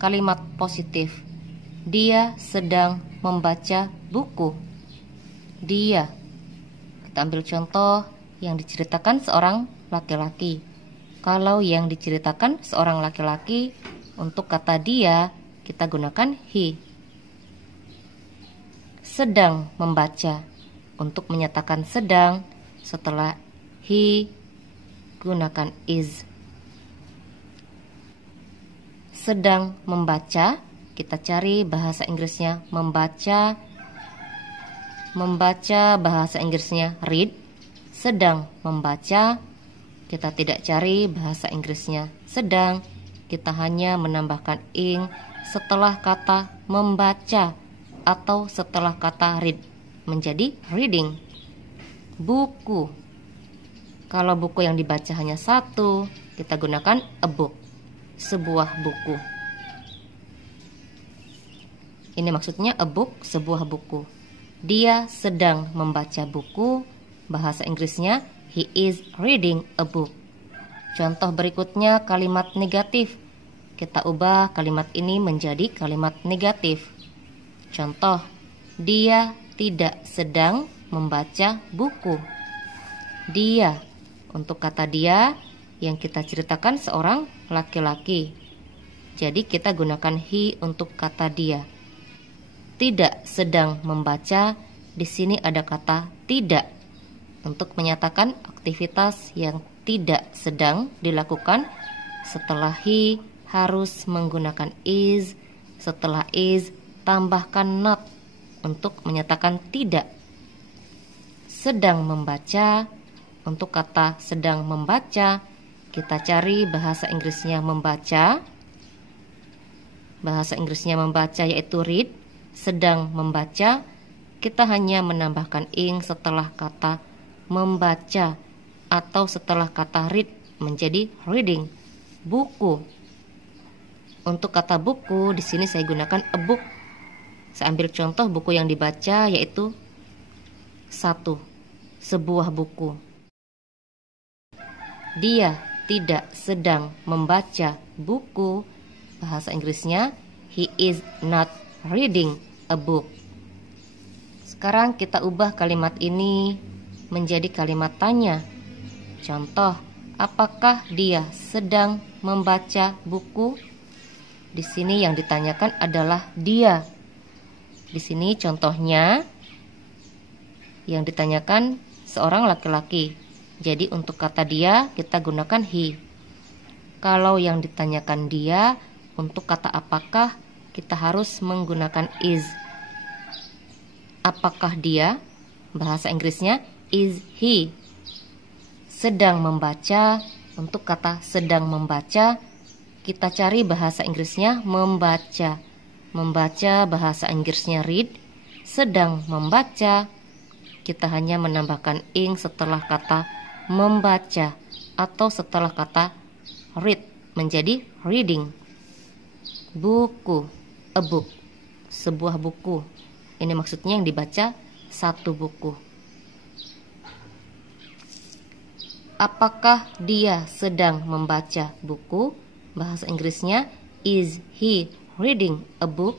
kalimat positif. Dia sedang membaca buku. Dia. Kita ambil contoh yang diceritakan seorang laki-laki. Kalau yang diceritakan seorang laki-laki, untuk kata dia kita gunakan he. Sedang membaca. Untuk menyatakan sedang, setelah he gunakan is. Sedang membaca, kita cari bahasa Inggrisnya membaca. Membaca bahasa Inggrisnya read. Sedang membaca, kita tidak cari bahasa Inggrisnya sedang, kita hanya menambahkan ing setelah kata membaca atau setelah kata read menjadi reading. Buku. Kalau buku yang dibaca hanya satu, kita gunakan a book, sebuah buku. Ini maksudnya a book, sebuah buku. Dia sedang membaca buku, bahasa Inggrisnya he is reading a book. Contoh berikutnya kalimat negatif. Kita ubah kalimat ini menjadi kalimat negatif. Contoh, dia tidak sedang membaca buku. Dia, untuk kata dia yang kita ceritakan seorang laki-laki. Jadi kita gunakan he untuk kata dia. Tidak sedang membaca, di sini ada kata tidak untuk menyatakan aktivitas yang tidak sedang dilakukan. Setelah he harus menggunakan is, setelah is tambahkan not untuk menyatakan tidak. Sedang membaca, untuk kata sedang membaca kita cari bahasa Inggrisnya membaca. Bahasa Inggrisnya membaca yaitu read. Sedang membaca, kita hanya menambahkan ing setelah kata membaca atau setelah kata read menjadi reading. Buku. Untuk kata buku di sini saya gunakan a book. Saya ambil contoh buku yang dibaca yaitu satu, sebuah buku. Dia tidak sedang membaca buku. Bahasa Inggrisnya he is not reading a book. Sekarang kita ubah kalimat ini menjadi kalimat tanya. Contoh, apakah dia sedang membaca buku? Di sini yang ditanyakan adalah dia. Di sini contohnya yang ditanyakan seorang laki-laki. Jadi untuk kata dia kita gunakan he. Kalau yang ditanyakan dia, untuk kata apakah kita harus menggunakan is. Apakah dia? Bahasa Inggrisnya is he. Sedang membaca, untuk kata sedang membaca kita cari bahasa Inggrisnya membaca. Membaca bahasa Inggrisnya read. Sedang membaca kita hanya menambahkan ing setelah kata membaca atau setelah kata read menjadi reading. Buku, a book, sebuah buku. Ini maksudnya yang dibaca satu buku. Apakah dia sedang membaca buku? Bahasa Inggrisnya is he reading a book?